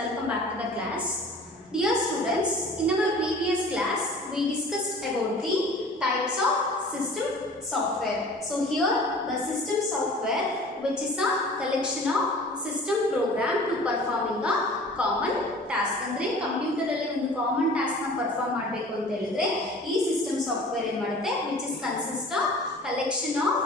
welcome back to the class. Dear students, in our previous class we discussed about the types of system software. So here the system software, which is a collection of system program to performing a common task. ಅಂದ್ರೆ computer ಅಲ್ಲಿ ಒಂದು common task ನ perform ಮಾಡಬೇಕು ಅಂತ ಹೇಳಿದ್ರೆ ಈ system software ಏನು ಮಾಡುತ್ತೆ, which is consist of collection of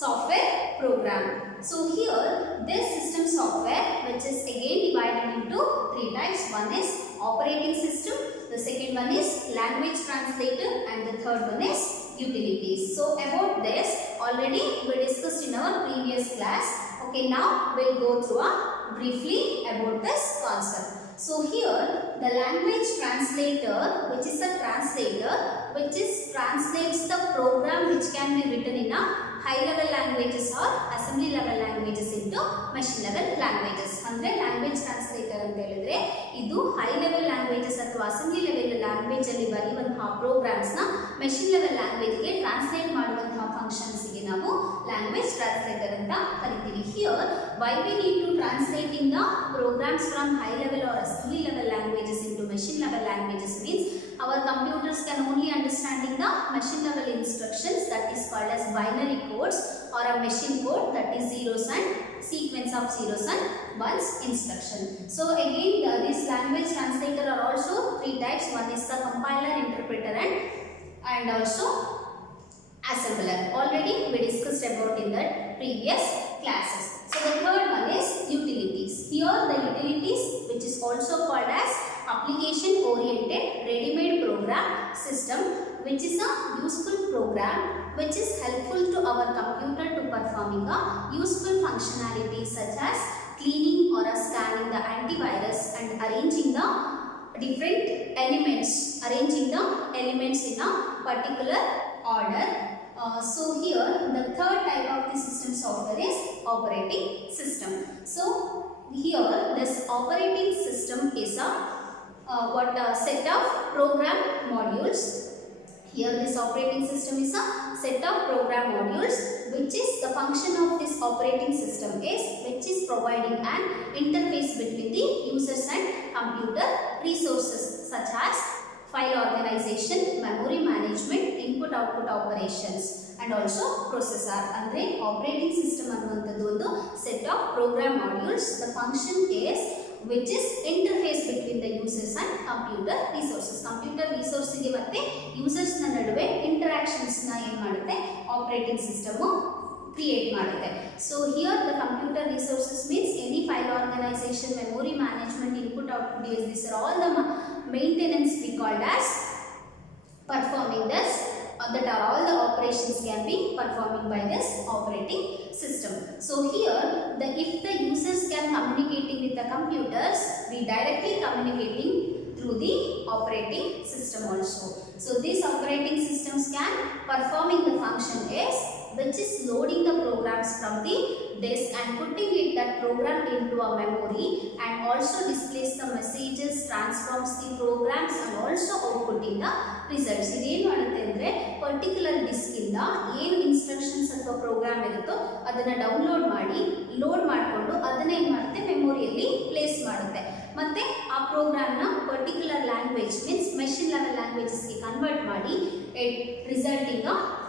software program. So here this system software, which is again divided into three types. One is operating system, the second one is language translator, and the third one is utilities. So about this already we discussed in our previous class. Okay, now we'll go through briefly about this concept. So here the language translator, which is a translator which is translates the program which can be written in a high level languages or assembly level languages into machine level languages. Andre language translator anta helidre idu high level languages athwa assembly level language alli bariyuvanತಹ programs na machine level language ge translate ಮಾಡುವಂತಹ functions ಗೆ ನಾವು language translator anta ಕರಿತೀವಿ. Here why we need to translating the programs from high level or assembly level languages into machine level languages means our computers can only understanding the machine level instructions, that is called as binary codes, or a machine code, that is zeros and sequence of zeros and ones instruction. So again this language translator are also three types. One is the compiler, interpreter, and also assembler. Already we discussed about in the previous classes. So the third one is utilities. Here the utilities, which is also called as application oriented ready-made program system, which is a useful program which is helpful to our computer to performing a useful functionalities such as cleaning or scanning the antivirus and arranging the different elements in a particular order. So here the third type of the system software is operating system. So here this operating system is a set of program modules. Here this operating system is a set of program modules, which is the function of this operating system is which is providing an interface between the users and computer resources such as file organization, memory management, input output operations, and also processor. Andre operating system ಅನ್ನುವಂಥದ್ದು ಒಂದು set of program modules. The function is which is interface between the users and computer resources. Computer resource ಗೆ ಮತ್ತೆ users ನ ನಡುವೆ interactions ನ ಏನು ಮಾಡುತ್ತೆ operating system create ಮಾಡುತ್ತೆ. So here the computer resources means any file organization, memory management, input output, these are all the maintenance we called as performing this, that are all the operations can be performing by this operating system. So here if the users can communicating with the computers, we directly communicating through the operating system also. So these operating systems can performing the function is which is loading the programs from the disk and putting that program into a memory, and also displays the messages, transforms the programs, and also outputting the results. ಇದೇನು ಮಾಡುತ್ತೆ ಅಂದರೆ particular disc ಇಂದ ಏನು instructions ಅಥವಾ program ಇರುತ್ತೋ ಅದನ್ನು download ಮಾಡಿ load ಮಾಡಿಕೊಂಡು ಅದನ್ನ ಏನು ಮಾಡುತ್ತೆ ಮೆಮೊರಿಯಲ್ಲಿ ಪ್ಲೇಸ್ ಮಾಡುತ್ತೆ. ಮತ್ತೆ ಆ ಪ್ರೋಗ್ರಾಮ್ನ particular language means machine level ಲ್ಯಾಂಗ್ವೇಜಸ್ಗೆ ಕನ್ವರ್ಟ್ ಮಾಡಿ ರಿಸಲ್ಟಿಂಗ್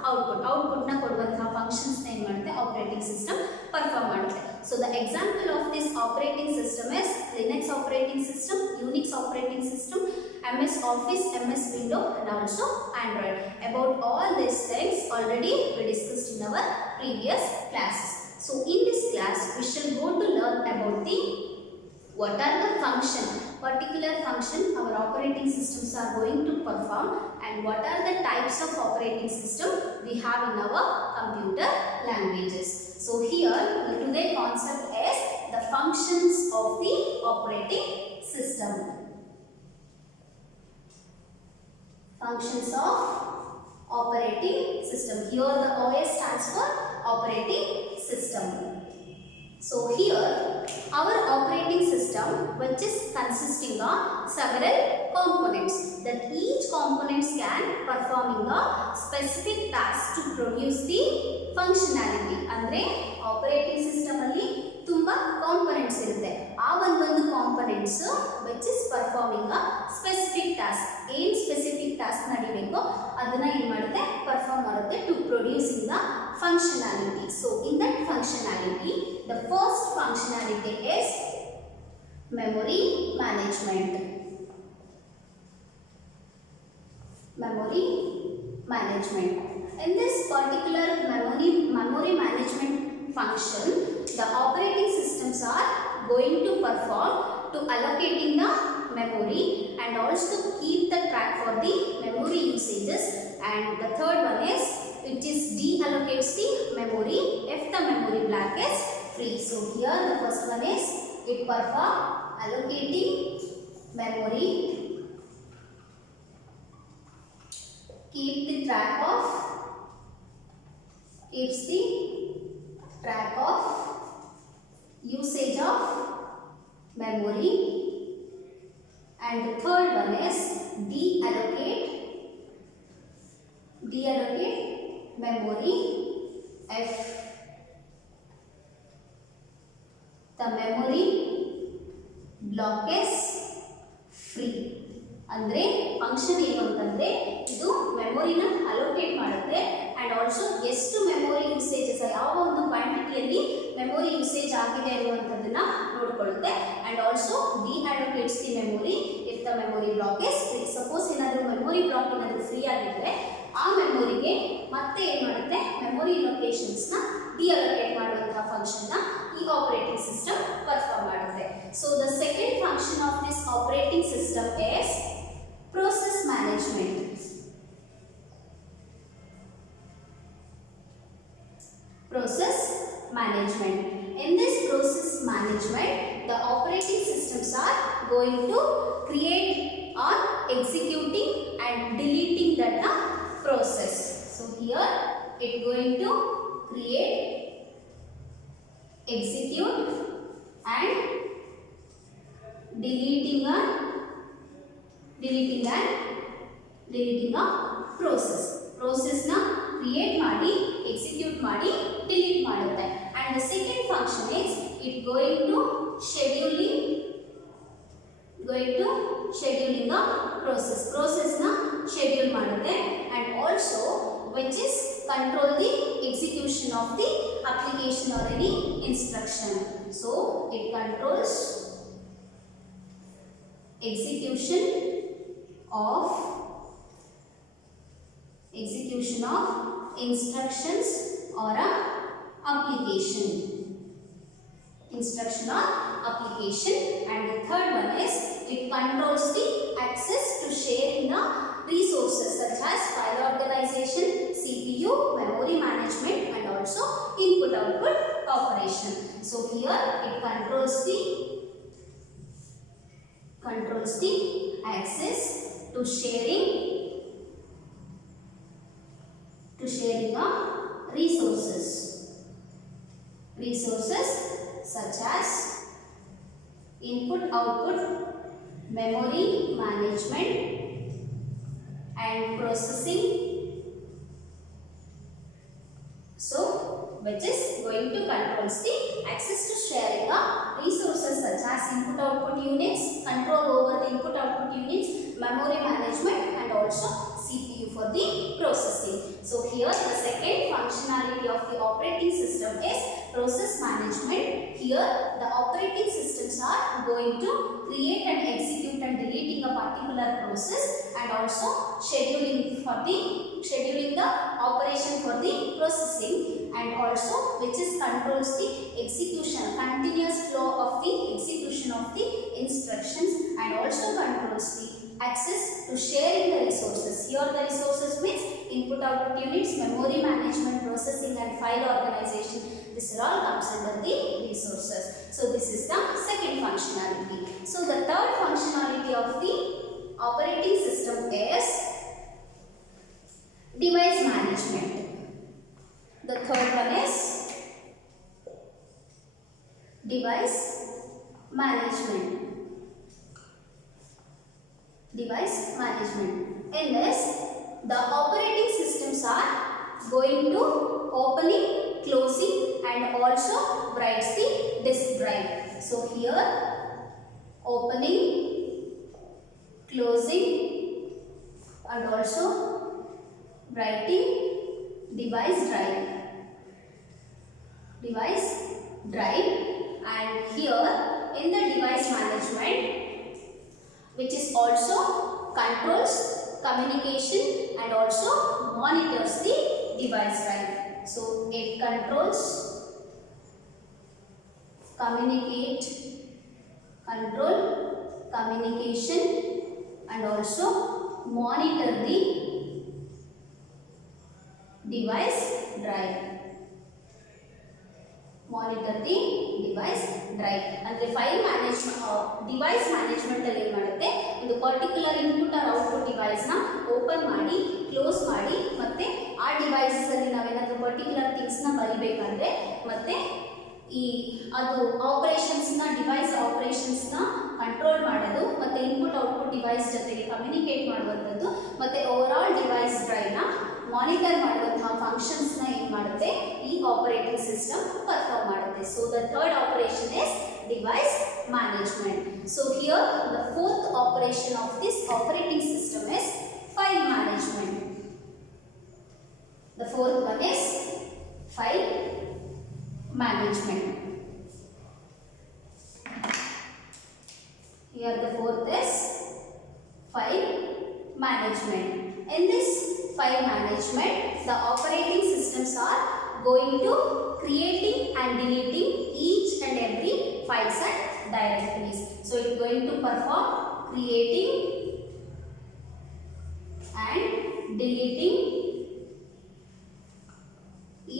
ಔಟ್ಪುಟ್ನ ಕೊಡುವಂತಹ ಫಂಕ್ಷನ್ಸ್ನ ಏನು ಮಾಡುತ್ತೆ ಆಪರೇಟಿಂಗ್ ಸಿಸ್ಟಮ್ ಪರ್ಫಾರ್ಮ್ ಮಾಡುತ್ತೆ. So the example of this operating system is Linux operating system, Unix operating system, MS Office, MS Windows, and also Android. About all these things already we discussed in our previous classes. So in this class we shall go to learn about the what are the particular function our operating systems are going to perform, and what are the types of operating system we have in our computer languages. So here the today concept is the functions of the operating system. Functions of operating system. Here the OS stands for operating system. So here our operating system, which is consisting of several components, that each components can performing a specific task to produce the functionality. Andre operating system alli ತುಂಬಾ components ಇರುತ್ತೆ. ಆ ಒಂದೊಂದು component components which is performing a specific task. Aim specific task nadibeko adana ಏನು ಮಾಡುತ್ತೆ perform ಮಾಡುತ್ತೆ to producing the functionality. So in that functionality, the first functionality is memory management. Memory management. In this particular memory management function, the operating systems are going to perform to allocating the memory and also keep the track for the memory usages. And the third one is which is deallocates the memory if the memory block is free. So here the first one is it perform allocating memory, keeps the track of usage of memory, and the third one is deallocate memory if the memory block is free. ಅಂದ್ರೆ function ಏನು ಅಂತಂದ್ರೆ ಇದು ಮೆಮೊರಿನ allocate ಮಾಡುತ್ತೆ and also ಎಷ್ಟು memory usages ಯಾವ ಒಂದು ಕ್ವಾಂಟಿಟಿಯಲ್ಲಿ ಮೆಮೊರಿ ಯೂಸೇಜ್ ಆಗಿದೆ ಅನ್ನುವಂಥದ್ದನ್ನ ನೋಡ್ಕೊಳ್ಳುತ್ತೆ and also deallocates the memory if the memory block is free. Suppose ಏನಾದರೂ ಮೆಮೊರಿ ಬ್ಲಾಕ್ ಏನಾದರೂ ಫ್ರೀ ಆಗಿದ್ರೆ ಆ ಮೆಮೊರಿಗೆ ಮತ್ತೆ ಏನು ಮಾಡುತ್ತೆ ಮೆಮೊರಿ ಲೊಕೇಶನ್ಸ್ನ ಡಿಅಲೋಕೇಟ್ ಮಾಡುವಂತಹ ಫಂಕ್ಷನ್ನ ಈ ಆಪರೇಟಿಂಗ್ ಸಿಸ್ಟಮ್ ಪರ್ಫಾರ್ಮ್ ಮಾಡುತ್ತೆ. So the second function of this operating system is process management. Process management. In this process management, the operating systems are going to create or executing and deleting data process. So here it going to create, execute and deleting a process na create ಮಾಡಿ execute ಮಾಡಿ delete ಮಾಡುತ್ತೆ. And the second function is it going to scheduling a process na schedule ಮಾಡುತ್ತೆ and also which is control the execution of the application or any instruction. So it controls execution of instructions or a application. And the third one is it controls the access to sharing the resources such as file organization, CPU, memory management and also input output operation. So here it controls the access to sharing of resources such as input output, memory management and processing. So which is going to control the access to sharing of resources such as input output units, control over the input output units, memory management and also CPU for the processing. So here the second functionality of the operating system is process management. Here the operating systems are going to create and execute and deleting a particular process and also scheduling the operation for the processing and also which is controls the continuous flow of the execution of the instructions and also controls the access to sharing the resources. Here the resources means input output units, memory management, processing and file organization. This all comes under the resources. So this is the second functionality. So the third functionality of the operating system is device management. The third one is device management. In this, the operating systems are going to opening, closing and also writes the disk drive. So here opening, closing, and also writing device drive. And here in the device management, which is also controls communication and also monitors the device drive. So it controls, control communication and also monitor the device drive. ಅಂದರೆ file device management ಅಲ್ಲಿ ಏನು ಮಾಡುತ್ತೆ, ಒಂದು particular input R output device ನ open ಮಾಡಿ close ಮಾಡಿ ಮತ್ತೆ ಆ ಡಿವೈಸಸ್ ಅಲ್ಲಿ ನಾವೇನಾದರೂ ಪರ್ಟಿಕ್ಯುಲರ್ ಥಿಂಗ್ಸ್ ನ ಬರಿಬೇಕಂದ್ರೆ ಮತ್ತೆ ಅದು ಆಪರೇಷನ್ಸ್ ನ ಡಿವೈಸ್ ಆಪರೇಷನ್ಸ್ ನ ಕಂಟ್ರೋಲ್ ಮಾಡೋದು ಮತ್ತೆ ಇನ್ಪುಟ್ ಔಟ್ಪುಟ್ ಡಿವೈಸ್ ಜೊತೆಗೆ ಕಮ್ಯುನಿಕೇಟ್ ಮಾಡುವಂಥದ್ದು ಮತ್ತೆ ಓವರ್ ಆಲ್ ಡಿವೈಸ್ ಡ್ರೈವ್ ನ ಮಾನಿಟರ್ ಮಾಡುವಂತಹ ಫಂಕ್ಷನ್ಸ್ ನ ಏನು ಮಾಡುತ್ತೆ ಈ ಆಪರೇಟಿಂಗ್ ಸಿಸ್ಟಮ್ ಪರ್ಫಾರ್ಮ್ ಮಾಡುತ್ತೆ. So the third operation is device management. So here the fourth operation of this operating system is file management. The fourth one is file management. Here the fourth is file management. In this file management, the operating systems are going to creating and deleting each and every files and directories. So it is going to perform creating and deleting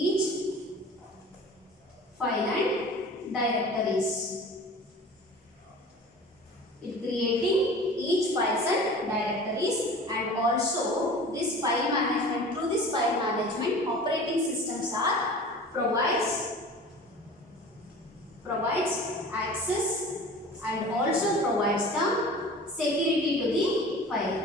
each file and directories. It creating each files and directories, and also this file management, through this file management operating systems are provides access and also provides the security to the file.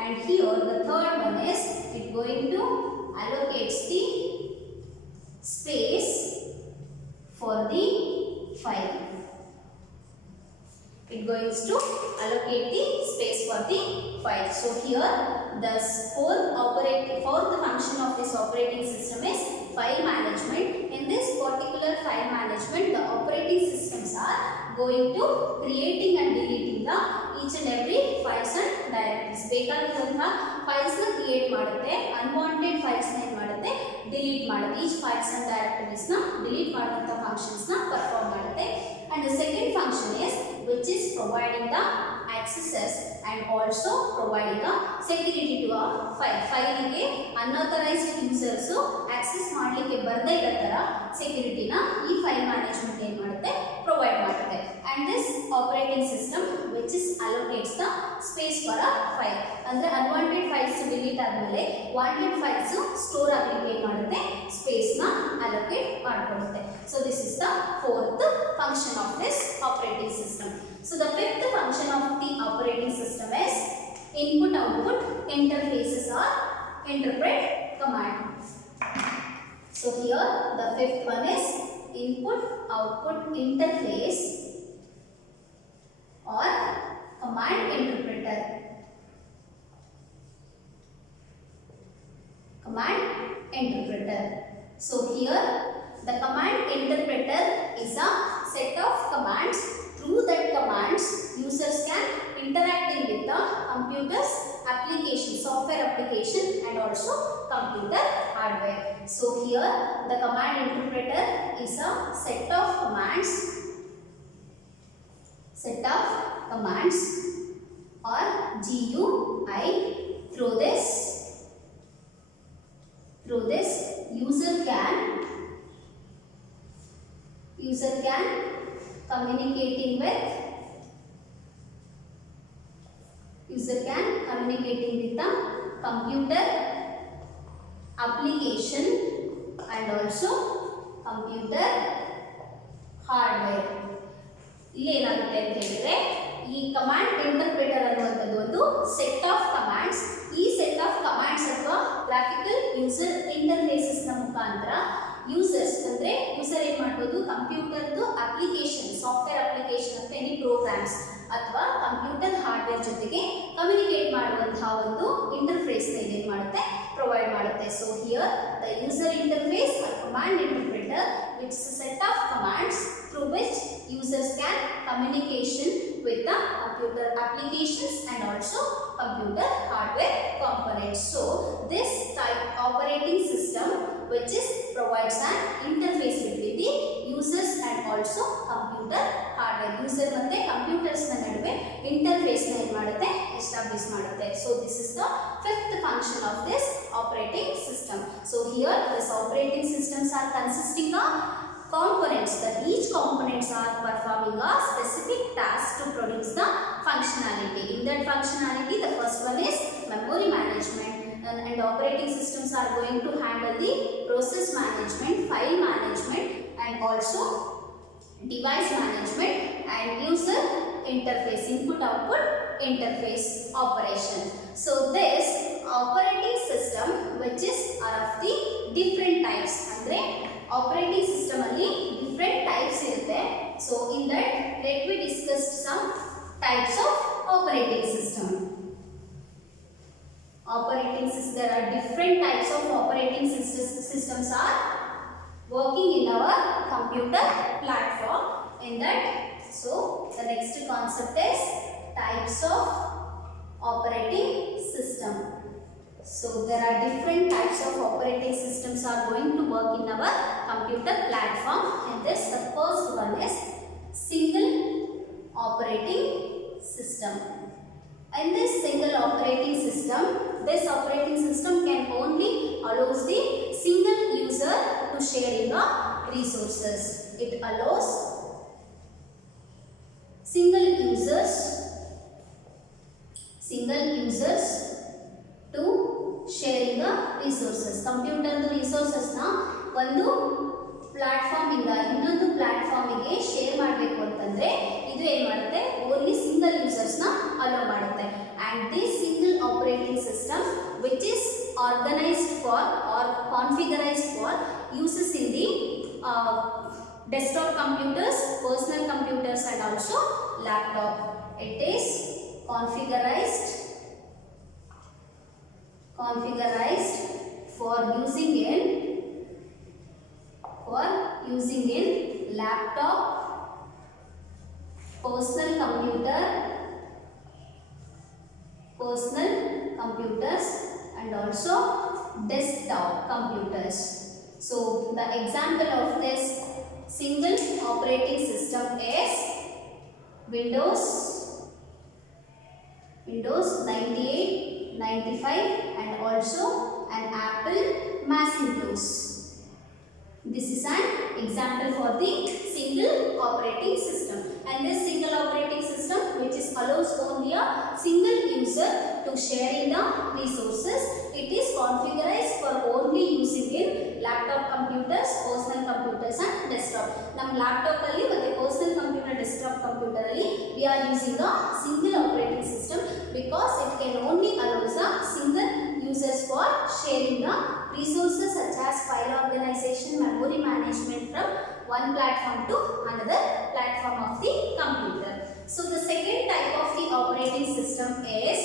And here the third one is it going to allocates the space for the file. It goes to allocate the space for the file. So here the fourth function of this operating system is file management. In this particular file management, the operating systems are going to creating and deleting the each and every files and directories. ಬೇಕಾಗಿರುವಂತಹ files ನ create ಮಾಡುತ್ತೆ, unwanted files ನ ಏನು ಮಾಡುತ್ತೆ delete ಮಾಡುತ್ತೆ, each files and directories ನ delete ಮಾಡುವಂತ functions ನ ಪರ್ಫಾರ್ಮ್ ಮಾಡುತ್ತೆ. And the second function is which is providing the accesses and also providing the security to a file. File ಗೆ unauthorized users access ಮಾಡಲಿಕ್ಕೆ ಬರದೇ ಇರೋ ತರ security ನ ಈ file management ಏನು ಮಾಡುತ್ತೆ ಪ್ರೊವೈಡ್ ಮಾಡುತ್ತೆ. And this operating system which is allocates the space for a file. ಅಂದ್ರೆ unwanted files delete ಆದ್ಮೇಲೆ wanted files store ಆಗಲಿಕ್ಕೆ ಏನು ಮಾಡುತ್ತೆ space ನ allocate ಮಾಡಿಕೊಡುತ್ತೆ. So this is the fourth function of this operating system. So the fifth function of the operating system is input output interfaces or interpret command. So here the fifth one is input output interface or command interpreter. So here the command interpreter is a set of commands. Through that commands users can interacting with the computers application, software application and also computer hardware. So here the command interpreter is a set of commands or GUI. Through this user can communicating with the computer application and also computer hardware. ಇಲ್ಲಿ ಏನಾಗುತ್ತೆ ಅಂತ ಹೇಳಿದ್ರೆ ಈ command interpreter ಅನ್ನುವಂಥದ್ದು ಒಂದು set of commands. ಈ set of commands ಅಥವಾ graphical user interfaces ನ ಮುಖಾಂತರ ಯೂಸರ್ಸ್ ಅಂದರೆ ಯೂಸರ್ ಏನು ಮಾಡ್ಬೋದು ಕಂಪ್ಯೂಟರ್ದು ಅಪ್ಲಿಕೇಶನ್ ಸಾಫ್ಟ್ವೇರ್ ಅಪ್ಲಿಕೇಶನ್ ಅಥವಾ ಎನಿ ಪ್ರೋಗ್ರಾಮ್ಸ್ ಅಥವಾ ಕಂಪ್ಯೂಟರ್ ಹಾರ್ಡ್ವೇರ್ ಜೊತೆಗೆ ಕಮ್ಯುನಿಕೇಟ್ ಮಾಡುವಂತಹ ಒಂದು ಇಂಟರ್ಫೇಸ್ ಏನು ಮಾಡುತ್ತೆ ಪ್ರೊವೈಡ್ ಮಾಡುತ್ತೆ. So here the user interface are command interpreter which is a set of commands through which users can communication with the computer applications and also computer hardware components. So this type operating system which is provides an interface between the users and also computer hardware. User ಮತ್ತೆ computers ನ ನಡುವೆ interface ನ ಏನು ಮಾಡುತ್ತೆ establish ಮಾಡುತ್ತೆ. So this is the fifth function of this operating system. So here this operating systems are consisting of components that each components are performing a specific task to produce the functionality. In that functionality, the first one is memory management, and operating systems are going to handle the process management, file management, and also device management and user interface, input output interface operation. So this operating system which is are of the different types, andre operating system alli different types irutte. So in that let me discuss some types of operating system. There are different types of operating systems are working in our computer platform. In that, so the next concept is types of operating system. So there are different types of operating systems are going to work in our computer platform. And this the first one is single operating system. In this single operating system, this operating system can only allows the single user to sharing the resources. It allows single users to sharing the resources. Computer resources na ಒಂದು platform ಇಂದ ಇನ್ನೊಂದು platform ಗೆ share ಮಾಡಬೇಕು ಅಂತಂದ್ರೆ ಇದು ಏನು ಮಾಡುತ್ತೆ only single users ನ ಅಲೋ ಮಾಡುತ್ತೆ. And this single operating system which is organized for or configured for uses in the desktop computers, personal computers and also laptop. It is configured for using in laptop, personal computers and also desktop computers. So the example of this single operating system is Windows 98, 95 and also an Apple Macintosh. This is an example for the single operating system. And this single operating system which is allows only a single user to sharing the resources. It is configured for only using in laptop computers, personal computers and desktop. Nam laptop alli matte personal computer, desktop computer alli we are using a single operating system because it can only allows a single users for sharing the resources such as file organization, memory management from one platform to another platform of the computer. So the second type of the operating system is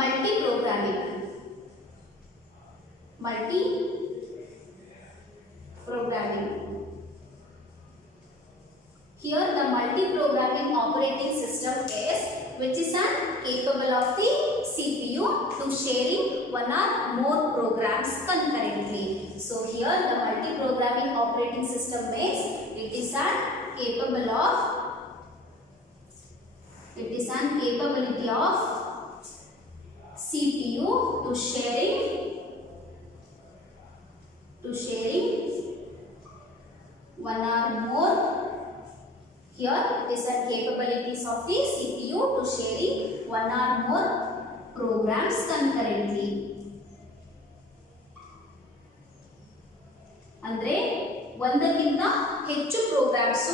multi-programming. Here the multi-programming operating system is which is capable of the CPU to sharing one or more programs concurrently. So here the multi-programming operating system means it is capability of CPU to sharing one or more. Here it is capabilities of the CPU to sharing one or more programs concurrently. ಅಂದ್ರೆ ಒಂದಕ್ಕಿಂತ ಹೆಚ್ಚು programmes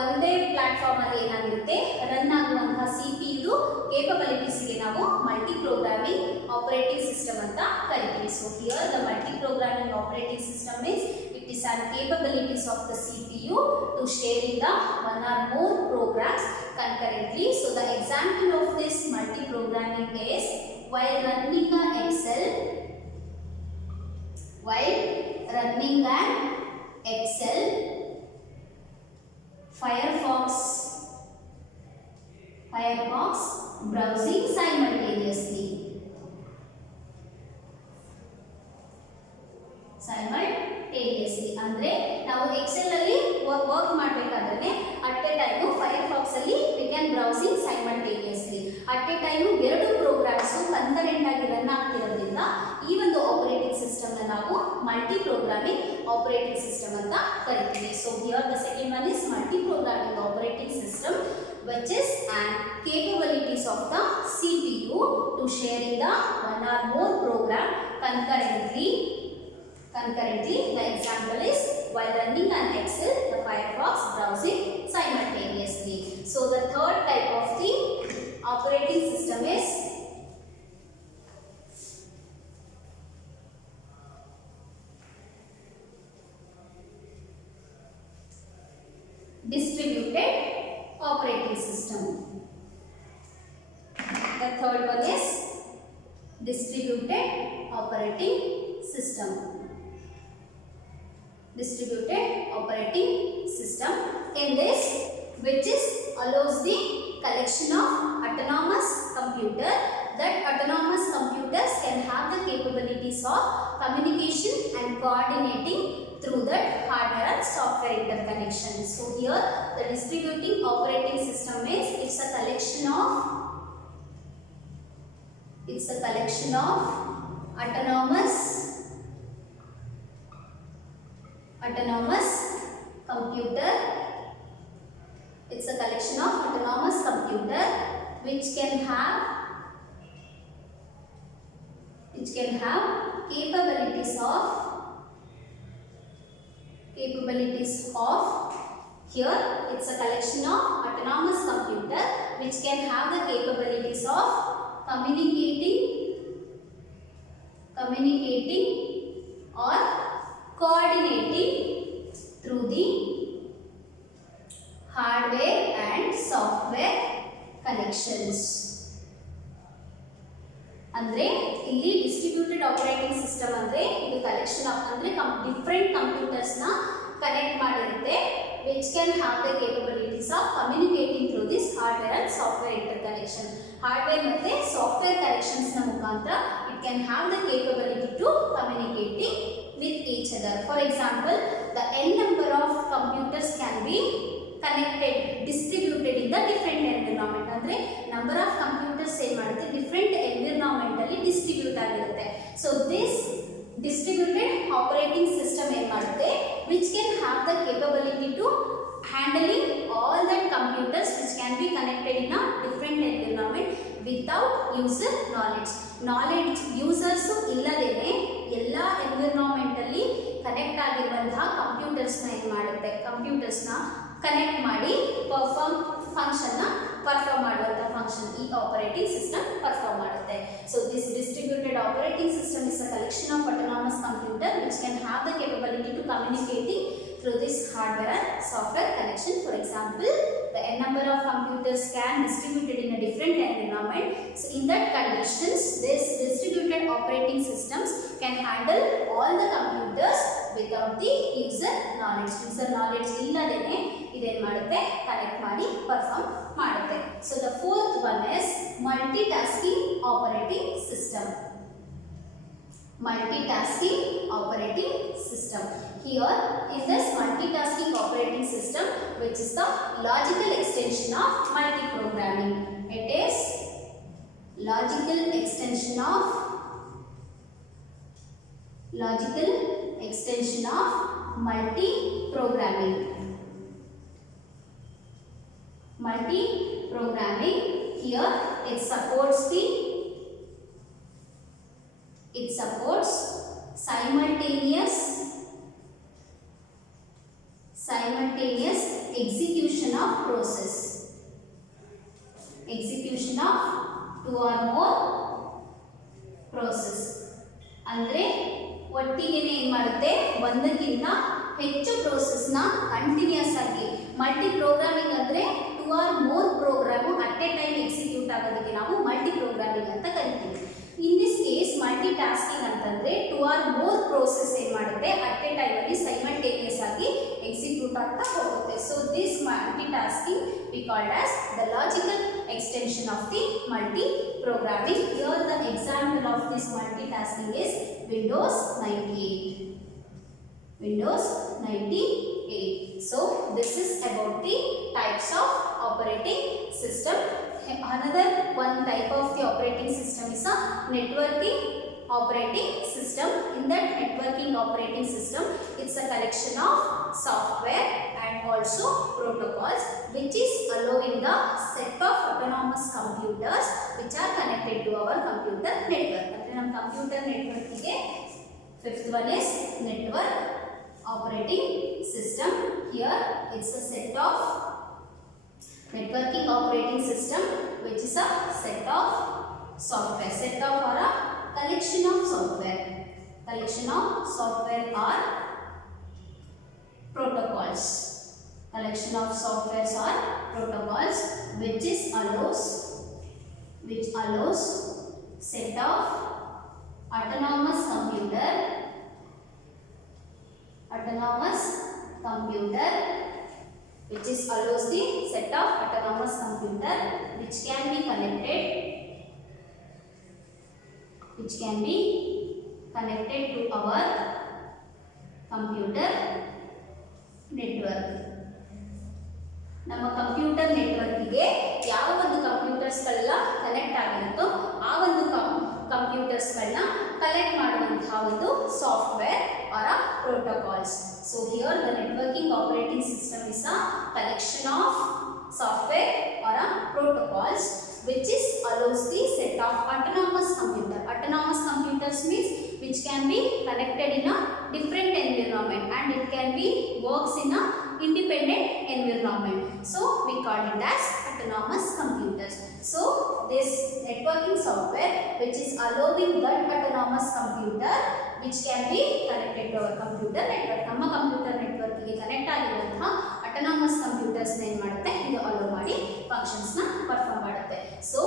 ಒಂದೇ platform ಅಲ್ಲಿ ಏನಾಗಿರುತ್ತೆ run ಆಗುವಂತಹ CPU capabilities ಗೆ ನಾವು multi programming operating system ಅಂತ ಕರಿತೀವಿ. So here the multi programming operating system means it is an capabilities of the CPU to share in the one or more programs concurrently. So the example of this multi programming is while running an Excel, Firefox browsing simultaneously ಅಂದ್ರೆ ನಾವು Excel ಅಲ್ಲಿ work ಮಾಡಬೇಕಾದ್ರೆ at a time Firefox ಅಲ್ಲಿ we can browsing simultaneously at a time ಎರಡು programmes concurrent ಆಗಿ run ಆಗ್ತಿರೋದ್ರಿಂದ ಈ ಒಂದು operating system ನ ನಾವು ಮಲ್ಟಿ ಪ್ರೋಗ್ರಾಮಿಂಗ್ ಆಪರೇಟಿಂಗ್ ಸಿಸ್ಟಮ್ ಅಂತ ಕರಿತೀವಿ. So here the second one is multi programming operating system which is an capabilities of the CPU to share in the one or more program concurrently. The example is while running an Excel, the Firefox browsing simultaneously. So the third type of the operating system is distributed operating system. The third one is distributed operating system. In this, which is allows the collection of autonomous computer, that autonomous computers can have the capabilities of communication and coordinating through that hardware and software interconnection. So here the distributing operating system means it's a collection of autonomous computer. It's a collection of autonomous computer which can have capabilities of here it's a collection of autonomous computer which can have the capabilities of communicating or coordinating through the hardware and software connections. ಅಂದ್ರೆ ಇಲ್ಲಿ distributed operating system ಅಂದ್ರೆ ಇದು collection of ಅಂದ್ರೆ different computers ನ connect ಮಾಡಿರುತ್ತೆ which can have the capabilities of communicating through this hardware and software interconnection. Hardware ಮತ್ತೆ software connections ನ ಮುಖಾಂತರ it can have the capability to communicating with each other. For example, the n number of computers can be connected, distributed in the different environment. ಅಂದ್ರೆ number of computers ಏನು ಮಾಡುತ್ತೆ different environment ಅಲ್ಲಿ distribute ಆಗಿರುತ್ತೆ. So this distributed operating system ಏನು ಮಾಡುತ್ತೆ which can have the capability to handling all that computers which can be connected in a different environment without user knowledge users ಇಲ್ಲದೇನೆ ಎಲ್ಲ environment ಅಲ್ಲಿ connect ಆಗಿರುವಂತಹ computers ನ ಏನು ಮಾಡುತ್ತೆ ಕಂಪ್ಯೂಟರ್ಸ್ ನ ಕನೆಕ್ಟ್ ಮಾಡಿ ಫಂಕ್ಷನ್ ಮಾಡುವಂತಹ ಫಂಕ್ಷನ್ ಈ ಆಪರೇಟಿಂಗ್ ಸಿಸ್ಟಮ್ ಪರ್ಫಾರ್ಮ್ ಮಾಡುತ್ತೆ. So this distributed operating system is a collection of autonomous computer which can have the capability to communicating through this hardware and software connection. For example, the n number of computers can distributed in a different environment. So in that conditions, this distributed operating systems can handle all the computers without the user knowledge. User knowledge illadene idenu madutte connect ಮಾಡಿ perform ಮಾಡುತ್ತೆ. So the fourth one is multitasking operating system. Here in this multitasking operating system, which is the logical extension of multi-programming. It is logical extension of multi-programming. Here it supports simultaneous execution process ಅಂದರೆ ಒಟ್ಟಿಗೆ ಏನು ಮಾಡುತ್ತೆ ಒಂದಕ್ಕಿಂತ ಹೆಚ್ಚು ಪ್ರೋಸೆಸ್ನ continuous ಆಗಿ multiprogramming ಅಂದರೆ 2 or more program at a time execute ಆಗೋದಕ್ಕೆ ನಾವು ಮಲ್ಟಿ ಪ್ರೋಗ್ರಾಮಿಂಗ್ ಅಂತ ಕರಿತೀವಿ. In this case multitasking ಅಂತಂದರೆ 2 or more ಪ್ರೋಸೆಸ್ ಏನು ಮಾಡುತ್ತೆ ಅಟ್ ಎ ಟೈಮಲ್ಲಿ ಸೈಮಲ್ಟೇನಿಯಸ್ ಆಗಿ ಎಕ್ಸಿಕ್ಯೂಟ್ ಆಗ್ತಾ ಹೋಗುತ್ತೆ. So this multitasking we called as the logical extension of the multi-programming. Here the example of this multitasking is Windows 98. Windows 98. So this is about the types of operating system. Another one type of the operating system is a networking operating system. In that networking operating system, it's a collection of software and also protocols which is allowing the set of autonomous computers which are connected to our computer network. Andre nam computer network ige fifth one is network operating system. Here it's a set of networking operating system which is a set of software. Set of or a collection of software. Collection of software are protocols. Collection of softwares or protocols which allows set of autonomous computer which is allows the set of autonomous computer which can be connected to our computer network. ನಮ್ಮ computer ನೆಟ್ವರ್ಕಿಗೆ ಯಾವ ಒಂದು ಕಂಪ್ಯೂಟರ್ಸ್ಗಳೆಲ್ಲ connect ಆಗಿರುತ್ತೋ ಆ ಒಂದು ಕಂಪ್ಯೂಟರ್ಸ್ಗಳನ್ನ collect ಮಾಡುವಂತಹ ಒಂದು software or a protocols. So here the networking operating system is a collection of software or a protocols which is allows the set of autonomous computer. Autonomous computers means which can be connected in a different environment and it can be works in a independent environment. So we call it as autonomous computers. So this networking software which is allowing that autonomous computer which can be connected to our computer network. ನಮ್ಮ computer ನೆಟ್ವರ್ಕ್ಗೆ connect ಆಗಿರುವಂತಹ autonomous computers ಏನು ಮಾಡುತ್ತೆ ಇದು hello ಮಾಡಿ ಫಂಕ್ಷನ್ಸ್ನ perform ಮಾಡುತ್ತೆ. So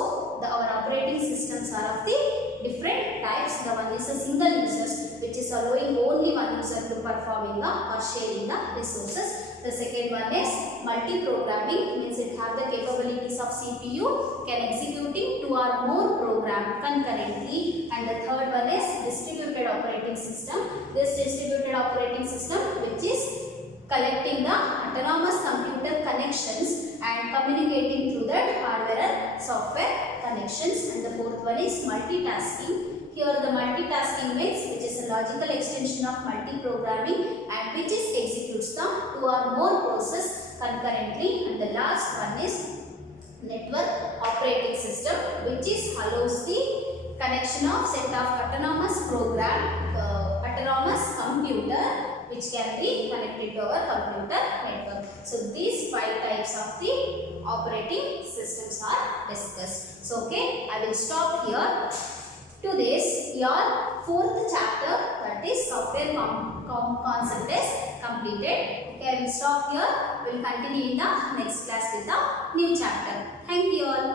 our operating systems are of the different types. The one is a single users which is allowing only one user to performing the or sharing the resources. The second one is multi-programming, means it have the capabilities of CPU, can executing 2 or more program concurrently. And the third one is distributed operating system. This distributed operating system which is collecting the autonomous computer connections and communicating through that hardware and software connections. And the fourth one is multitasking. Here the multitasking means which is a logical extension of multi-programming and which is executes the 2 or more process concurrently. And the last one is network operating system which is allows the connection of set of autonomous computer which can be connected to our computer network. So these 5 types of the operating systems are discussed. So okay, I will stop here. To this your 4th chapter, that is software concept, is completed. Okay, I will stop here. We will continue in the next class with the new chapter. Thank you all.